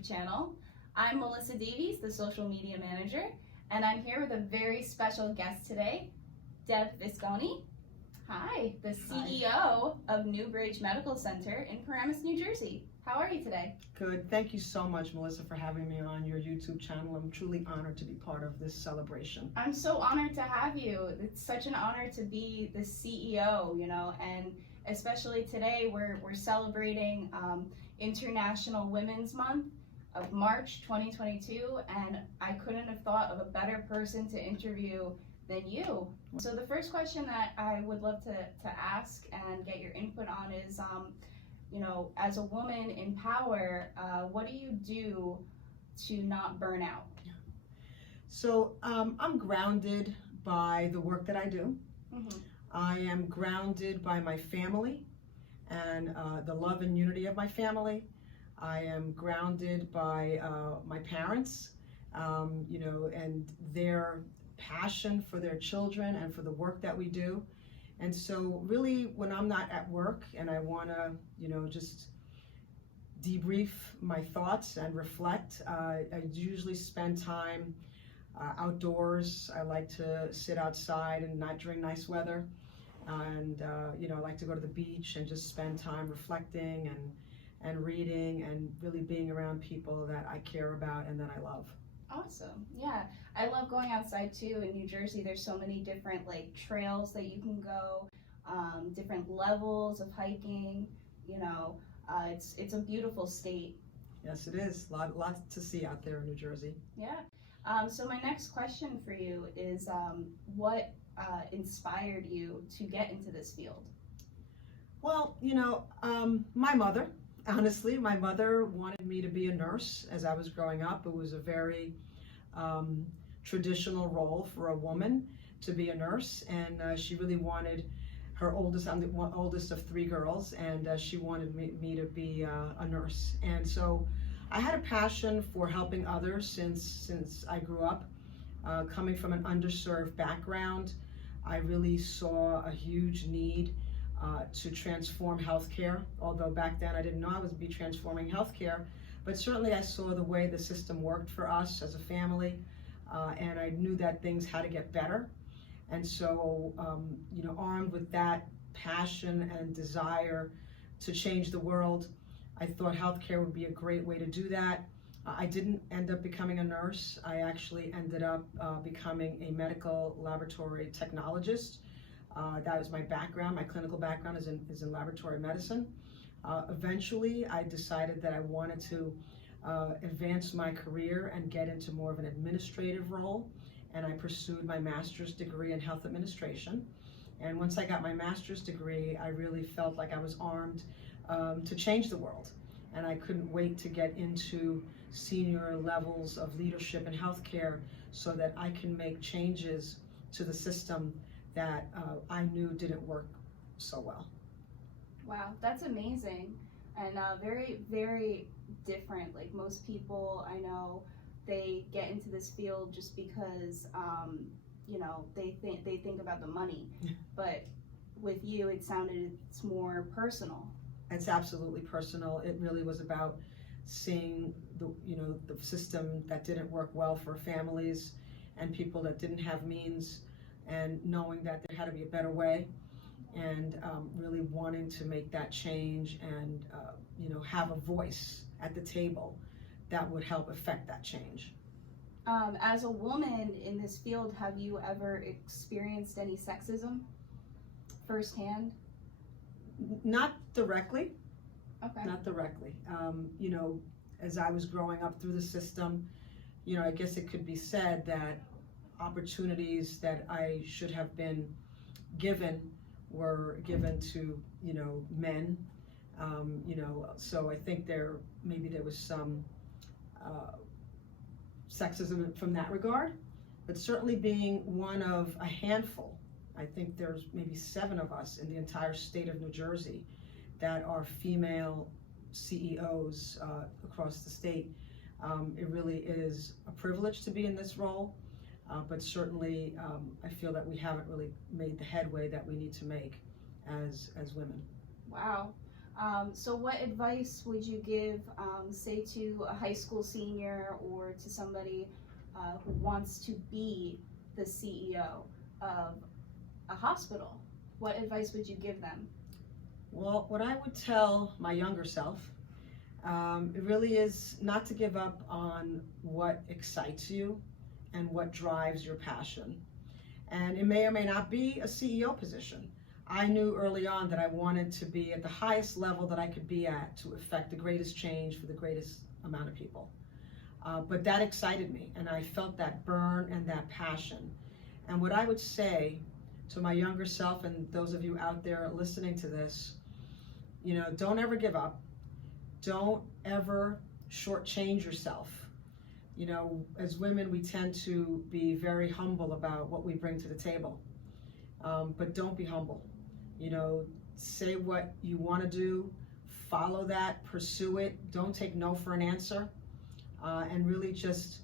YouTube channel. I'm Melissa Davies, the social media manager, and I'm here with a very special guest today, Deb Visconi. Hi, the CEO of Newbridge Medical Center in Paramus, New Jersey. How are you today? Good. Thank you so much, Melissa, for having me on your YouTube channel. I'm truly honored to be part of this celebration. I'm so honored to have you. It's such an honor to be the CEO, and especially today we're celebrating International Women's Month of March 2022, and I couldn't have thought of a better person to interview than you. So the first question that I would love to ask and get your input on is, as a woman in power, what do you do to not burn out? So I'm grounded by the work that I do. Mm-hmm. I am grounded by my family and the love and unity of my family. I am grounded by my parents, and their passion for their children and for the work that we do. And so really when I'm not at work and I want to, just debrief my thoughts and reflect, I usually spend time outdoors. I like to sit outside and not during nice weather. And, I like to go to the beach and just spend time reflecting and reading and really being around people that I care about and that I love. Awesome. Yeah, I love going outside too. In New Jersey, there's so many different trails that you can go, different levels of hiking. It's a beautiful state. Yes, it is. Lots to see out there in New Jersey. Yeah. So my next question for you is, what inspired you to get into this field? Well, my mother. Honestly, my mother wanted me to be a nurse as I was growing up. It was a very traditional role for a woman to be a nurse, and she really wanted her oldest. I'm the oldest of three girls, and she wanted me to be a nurse. And so I had a passion for helping others since I grew up. Coming from an underserved background, I really saw a huge need to transform healthcare. Although back then I didn't know I would be transforming healthcare, but certainly I saw the way the system worked for us as a family, and I knew that things had to get better. And so, armed with that passion and desire to change the world, I thought healthcare would be a great way to do that. I didn't end up becoming a nurse. I actually ended up becoming a medical laboratory technologist. That was my background. My clinical background is in laboratory medicine. Eventually, I decided that I wanted to advance my career and get into more of an administrative role, and I pursued my master's degree in health administration. And once I got my master's degree, I really felt like I was armed to change the world, and I couldn't wait to get into senior levels of leadership in healthcare so that I can make changes to the system that I knew didn't work so well. Wow, that's amazing, and very, very different. Like most people I know, they get into this field just because they think about the money. But with you, it sounded it's more personal. It's absolutely personal. It really was about seeing the system that didn't work well for families and people that didn't have means, and knowing that there had to be a better way, and really wanting to make that change and have a voice at the table that would help affect that change. As a woman in this field, have you ever experienced any sexism firsthand? Not directly. Okay. Not directly. As I was growing up through the system, I guess it could be said that opportunities that I should have been given were given to men. So I think there was some sexism from that regard, but certainly being one of a handful, I think there's maybe 7 of us in the entire state of New Jersey that are female CEOs across the state. It really is a privilege to be in this role, but certainly I feel that we haven't really made the headway that we need to make as women. Wow. So what advice would you give, say, to a high school senior or to somebody who wants to be the CEO of a hospital? What advice would you give them? Well, what I would tell my younger self, it really is not to give up on what excites you and what drives your passion. And it may or may not be a CEO position. I knew early on that I wanted to be at the highest level that I could be at to affect the greatest change for the greatest amount of people. But that excited me, and I felt that burn and that passion. And what I would say to my younger self and those of you out there listening to this, you know, don't ever give up. Don't ever shortchange yourself. You know, as women, we tend to be very humble about what we bring to the table. But don't be humble. You know, say what you want to do, follow that, pursue it. Don't take no for an answer. And really just,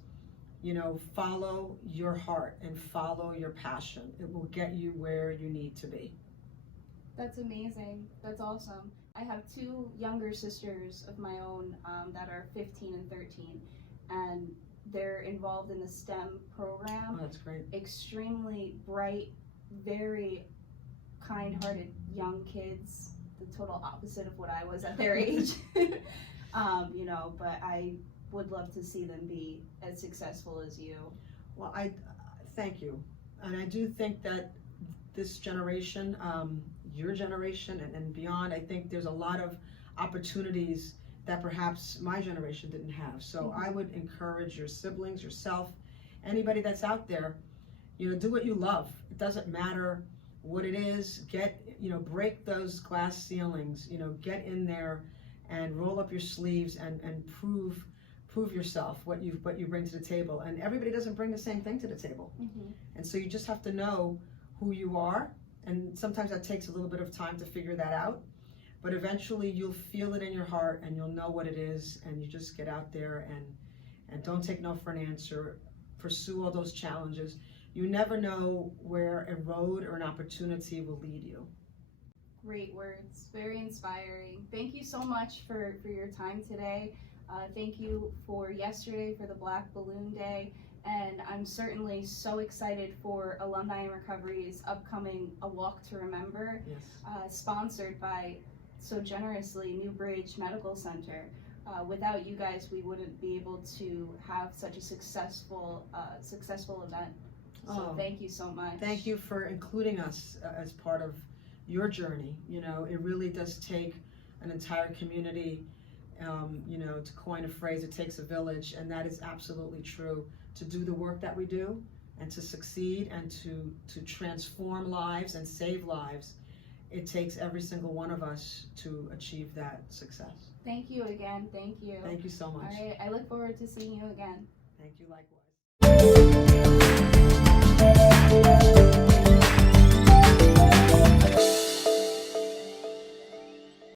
you know, follow your heart and follow your passion. It will get you where you need to be. That's amazing. That's awesome. I have two younger sisters of my own that are 15 and 13, and they're involved in the STEM program. Oh, that's great. Extremely bright, very kind-hearted young kids, the total opposite of what I was at their age. You know, but I would love to see them be as successful as you. Well, I thank you. And I do think that this generation, your generation and beyond, I think there's a lot of opportunities that perhaps my generation didn't have. So I would encourage your siblings, yourself, anybody that's out there, you know, do what you love. It doesn't matter what it is. Get, you know, break those glass ceilings, you know, get in there and roll up your sleeves and prove yourself, what you bring to the table. And everybody doesn't bring the same thing to the table. And so you just have to know who you are. And sometimes that takes a little bit of time to figure that out. But eventually you'll feel it in your heart and you'll know what it is, and you just get out there and don't take no for an answer. Pursue all those challenges. You never know where a road or an opportunity will lead you. Great words, very inspiring. Thank you so much for your time today. Thank you for yesterday for the Black Balloon Day. And I'm certainly so excited for Alumni in Recovery's upcoming A Walk to Remember, Yes. Sponsored by, so generously, Newbridge Medical Center. Without you guys, we wouldn't be able to have such a successful event. So thank you so much. Thank you for including us as part of your journey. You know, it really does take an entire community, you know, to coin a phrase, it takes a village, and that is absolutely true. To do the work that we do and to succeed and to transform lives and save lives, it takes every single one of us to achieve that success. Thank you again. Thank you. Thank you so much. All right, I look forward to seeing you again. Thank you likewise.